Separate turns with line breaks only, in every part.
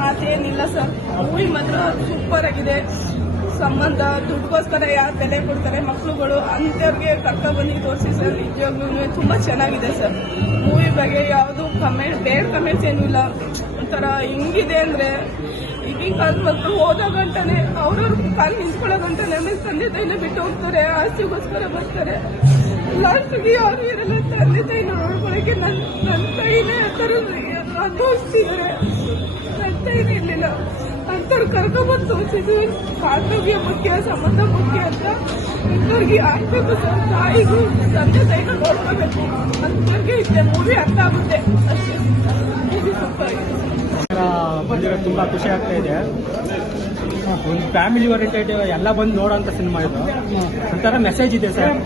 ಮಾತೇನಿಲ್ಲ sir. Movie ಮಾತ್ರ super ಆಗಿದೆ. ಸಂಬಂಧ, ದುಡ್ಡುಗೋಸ್ಕರ ಯಾರು ಬೆಲೆ ಕೊಡ್ತಾರೆ ಮಕ್ಕಳುಗಳು ಅಂಥವ್ರಿಗೆ ಕರ್ಕ ಬಂದು ತೋರಿಸಿ ಸರ್. ನಿಜವಾಗ್ಲೂ ತುಂಬಾ ಚೆನ್ನಾಗಿದೆ ಸರ್. ಮೂವಿ ಬಗ್ಗೆ ಯಾವುದು ಕಮೆಂಟ್ ಬೇರೆ ಕಮೆಂಟ್ಸ್ ಏನೂ ಇಲ್ಲ. ಒಂಥರ ಹೆಂಗಿದೆ ಅಂದ್ರೆ ಈಗಿನ ಕಾಲದ ಮಕ್ಕಳು ಹೋದಾಗ ಗಂಟನೆ ಅವ್ರವ್ರ ಕಾಲು ನಿಂತ್ಕೊಳ್ಳೋ ಗಂಟನೆ ಆಮೇಲೆ ತಂದೆ ತಾಯಿನ ಬಿಟ್ಟು ಹೋಗ್ತಾರೆ, ಆಸ್ತಿಗೋಸ್ಕರ ಬರ್ತಾರೆ. ಲಾಸ್ಟಿಗೆ ಯಾರು ಇರಲ್ಲ, ತಂದೆ ತಾಯಿನ ನೋಡ್ಕೊಳಕ್ಕೆ ನನ್ನ ನನ್ನ ತಾಯಿನೇ ಆ ಥರ ತಾಯಿನೇ ಇರಲಿಲ್ಲ. ಅಂಥವ್ರು ಕರ್ಕೊಂಬಂದು ತೋರಿಸಿದ್ರು ಬಾಂಧವ್ಯ ಮುಖ್ಯ ಸಂಬಂಧ ಮುಖ್ಯ ಅಂತ ಇಂಥವ್ರಿಗೆ ಆಗ್ಬೇಕು ಸರ್ ತಾಯಿಗೂ ತಂದೆ ತಾಯಿಗೂ ನೋಡ್ಕೋಬೇಕು. ಅಂಥವ್ರಿಗೆ ಇದೆ ಮೂವಿ ಅರ್ಥ ಆಗುತ್ತೆ. ಅಷ್ಟೇ.
ತುಂಬ ಖುಷಿ ಆಗ್ತಾ ಇದೆ. ಒಂದು ಫ್ಯಾಮಿಲಿ ಓರಿಯೆಂಟೆಡ್ ಎಲ್ಲ ಬಂದು ನೋಡೋಂಥ ಸಿನಿಮಾ ಇದು. ಒಂಥರ ಮೆಸೇಜ್ ಇದೆ ಸರ್.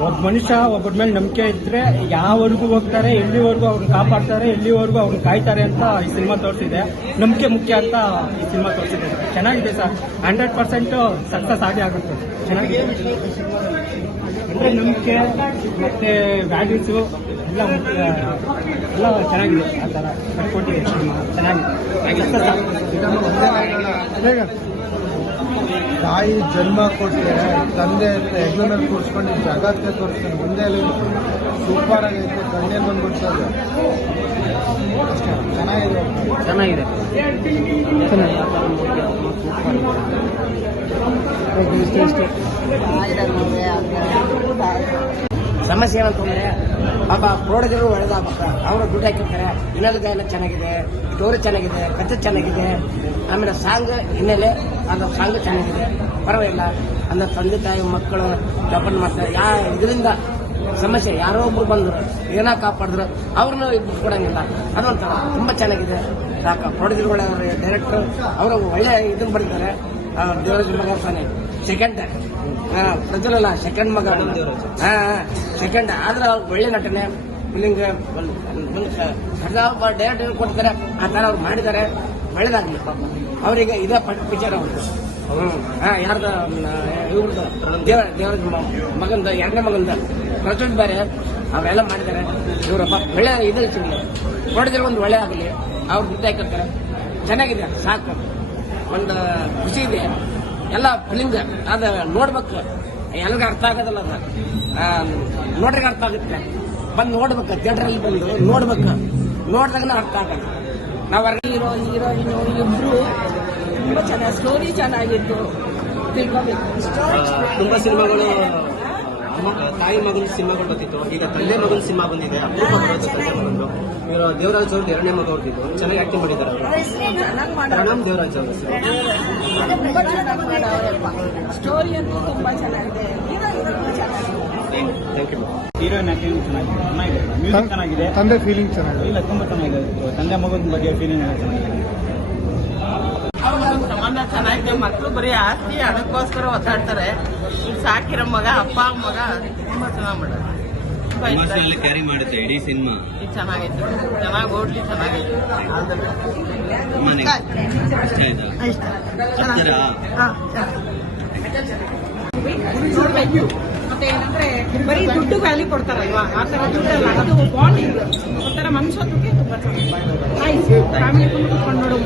ಒಬ್ಬ ಮನುಷ್ಯ, ಒಬ್ಬರ ಮೇಲೆ ನಂಬಿಕೆ ಇದ್ರೆ ಯಾವರೆಗೂ ಹೋಗ್ತಾರೆ, ಎಲ್ಲಿವರೆಗೂ ಅವ್ರನ್ನ ಕಾಪಾಡ್ತಾರೆ, ಎಲ್ಲಿವರೆಗೂ ಅವ್ರನ್ನ ಕಾಯ್ತಾರೆ ಅಂತ ಈ ಸಿನಿಮಾ ತೋರಿಸಿದೆ. ನಂಬಿಕೆ ಮುಖ್ಯ ಅಂತ ಈ ಸಿನಿಮಾ ತೋರಿಸಿದೆ. ಚೆನ್ನಾಗಿದೆ ಸರ್. ಹಂಡ್ರೆಡ್ ಪರ್ಸೆಂಟ್ ಸಕ್ಸಸ್ ಆಗಿ ಆಗುತ್ತೆ. ಚೆನ್ನಾಗಿದೆ. ಅಂದ್ರೆ ನಂಬಿಕೆ, ಮತ್ತೆ ವ್ಯಾಲ್ಯೂಸು, ಎಲ್ಲ ಎಲ್ಲ ಚೆನ್ನಾಗಿದೆ ಆ ಥರ. ಸಿನಿಮಾ. ಚೆನ್ನಾಗಿದೆ.
ತಾಯಿ ಜನ್ಮ ಕೊಟ್ಟರೆ ತಂದೆ ಹೆಗ್ಲ ಮೇಲೆ ಕೂರಿಸ್ಕೊಂಡು ಜಗತ್ತೆ ತೋರಿಸ್ತಾನೆ. ಮುಂದೆ ಸೂಪರ್ ಆಗೈತೆ ತಂದೆ ಬಂದ್ಬಿಡ್ತಾರೆ ಅಷ್ಟೇ ಚೆನ್ನಾಗಿದೆ.
ಚೆನ್ನಾಗಿದೆ.
ಸಮಸ್ಯೆ ಏನಂತಂದ್ರೆ ಪಾಪ ಪ್ರೌಢಗಳು ಒಳ್ಳೆದ ಮಕ್ಕಳ ಅವರು ದುಡ್ಡು ಹಾಕಿರ್ತಾರೆ. ಹಿನ್ನೆಲೆ ಎಲ್ಲ ಚೆನ್ನಾಗಿದೆ. ಸ್ಟೋರಿ ಚೆನ್ನಾಗಿದೆ. ಕಥೆ ಚೆನ್ನಾಗಿದೆ. ಆಮೇಲೆ ಸಾಂಗ್ ಹಿನ್ನೆಲೆ, ಅದು ಸಾಂಗ್ ಚೆನ್ನಾಗಿದೆ. ಪರವಾಗಿಲ್ಲ. ಅಂದ್ರೆ ತಂದೆ, ತಾಯಿ, ಮಕ್ಕಳು ಜೋಪಾನ ಮಾಡ್ತಾರೆ. ಯಾ, ಇದರಿಂದ ಸಮಸ್ಯೆ. ಯಾರೋ ಒಬ್ರು ಬಂದ್ರು, ಏನೋ ಕಾಪಾಡಿದ್ರು, ಅವ್ರನ್ನ ಕೊಡಂಗಿಲ್ಲ. ಅದೊಂಥರ ತುಂಬಾ ಚೆನ್ನಾಗಿದೆ. ಪ್ರೊಡ್ಯೂಸರ್ಗಳ ಡೈರೆಕ್ಟರ್ ಅವರು ಒಳ್ಳೆ ಇದನ್ನ ಬರೀತಾರೆ. ದೇವರಾಜ್ ಮಗ ಸೆಕೆಂಡ್ ಅಲ್ಲ ಸೆಕೆಂಡ್ ಮಗ ಸೆಕೆಂಡ್ ಆದ್ರೆ ಒಳ್ಳೆ ನಟನೆ. ಫಿಲಿಂಗ್ ಡೈರೆಕ್ಟ್ ಕೊಡ್ತಾರೆ. ಆ ಥರ ಅವ್ರು ಮಾಡಿದ್ದಾರೆ. ಒಳ್ಳೇದಾಗ್ಲಿ ಪಾಪ. ಅವರಿಗೆ ಇದೇ ಪಿಕ್ಚರ್ ಅವ್ರದ್ದು ಹಾ ಇವ್ರದ್ದು ದೇವ ಮಗಂದ, ಎರಡನೇ ಮಗಂದ. ಪ್ರಜ್ವಲ್ ಬೇರೆ ಅವರೆಲ್ಲ ಮಾಡಿದ್ದಾರೆ. ಇವರಪ್ಪ, ಒಳ್ಳೆ ಇದೇ ಸಿಗಲಿ. ನೋಡಿದ್ರೆ ಒಂದು ಒಳ್ಳೆ ಆಗಲಿ. ಅವ್ರು ಗುರ್ತಾಯ್ಕೊಳ್ತಾರೆ ಚೆನ್ನಾಗಿದೆ, ಸಾಕು. ಒಂದು ಖುಷಿ ಇದೆ. ಎಲ್ಲ ಫಿಲಿಂಗ್ ಅದ ನೋಡ್ಬೇಕು. ಎಲ್ಗ ಅರ್ಥ ಆಗೋದಿಲ್ಲ ಅದ. ನೋಡ್ರಿಗೆ ಅರ್ಥ ಆಗುತ್ತೆ. ಬಂದು ನೋಡ್ಬೇಕು ಥಿಯೇಟ್ರಲ್ಲಿ ಬಂದು ನೋಡ್ಬೇಕು. ನೋಡಿದಾಗ ಅರ್ಥ ಆಗಲ್ಲ ನಾವು
ಹೀರೋ ಹೀರೋಯಿನ್ ಇಬ್ರು ತುಂಬಾ ಚೆನ್ನಾಗಿ ಸ್ಟೋರಿ ಚೆನ್ನಾಗಿತ್ತು. ತಿಳ್ಕೊಬೇಕು.
ತುಂಬಾ ಸಿನಿಮಾಗಳು ತಾಯಿ ಮಗನ ಸಿನಿಮಾ ಬರ್ತಿತ್ತು ಈಗ ತಂದೆ ಮಗನ ಸಿನಿಮಾ ಬಂದಿದೆ. ಅಪರೂಪ ಬರೋದು ತಂದೆ ಮಗಂದು. ಇವರು ದೇವರಾಜ್ ಅವ್ರದ್ದು ಎರಡನೇ ಮಗ ಅವ್ರದ್ದು. ಚೆನ್ನಾಗಿ ಆಕ್ಟಿಂಗ್ ಮಾಡಿದ್ದಾರೆ ಅವರು. ಪ್ರಣಾಮ್ ದೇವರಾಜ್ ಅವರು
ಸ್ಟೋರಿ ಅಂತೂ ತುಂಬಾ ಚೆನ್ನಾಗಿದೆ. ಹೀರೋ ಹೀರೋಯಿನ್ ಚೆನ್ನಾಗಿದೆ.
ಥ್ಯಾಂಕ್ ಯು
ಹೀರೋಯಿನ್ ಆಕ್ಟಿಂಗ್ ಚೆನ್ನಾಗಿದೆ. ಚೆನ್ನಾಗಿದೆ. ಮ್ಯೂಸಿಕ್ ಚೆನ್ನಾಗಿದೆ.
ತಂದೆ ಫೀಲಿಂಗ್ ಚೆನ್ನಾಗಿದೆ.
ಇಲ್ಲ ತುಂಬಾ ಚೆನ್ನಾಗಿದೆ. ತಂದೆ ಮಗನ ಬಗ್ಗೆ ಫೀಲಿಂಗ್ ಎಲ್ಲ ಚೆನ್ನಾಗಿದೆ
ಸಂಬಂಧ ಚೆನ್ನಾಗಿದೆ. ಮಕ್ಕಳು ಬರೀ ಆಸ್ತಿ ಅದಕ್ಕೋಸ್ಕರ ಒತ್ತಾಡ್ತಾರೆ ಸಾಕಿರೋ ಮಗ ಅಪ್ಪ ಮಗ ತುಂಬಾ ಚೆನ್ನಾಗಿ ಮಾಡೋದು
ಕ್ಯಾರಿ ಮಾಡುತ್ತೆ ಇಡೀ ಸಿನಿಮಾ.
ಇದು ಚೆನ್ನಾಗಿತ್ತು ಚೆನ್ನಾಗಿ ಓಡ್ಲಿ ಚೆನ್ನಾಗಿತ್ತು
ತುಂಬಾನೇ ಇಷ್ಟ ಆಯ್ತಾ. ಬರ್ತಾರಾ?
ನೋಡ್ಬೇಕು. ಮತ್ತೆ ಏನಂದ್ರೆ ಬರೀ ದುಡ್ಡು ವ್ಯಾಲ್ಯೂ ಕೊಡ್ತಾರಲ್ವಾ ಆ ತರ ದುಡ್ಡಲ್ಲ ಅದು ಬಾಂಡಿಂಗ್ ಒಂಥರ ಮನುಷ್ಯತ್ವಕ್ಕೆ ತುಂಬಾ ಚೆನ್ನಾಗಿ ಫ್ಯಾಮಿಲಿ ಕುತ್ಕೊಂಡು ನೋಡೋ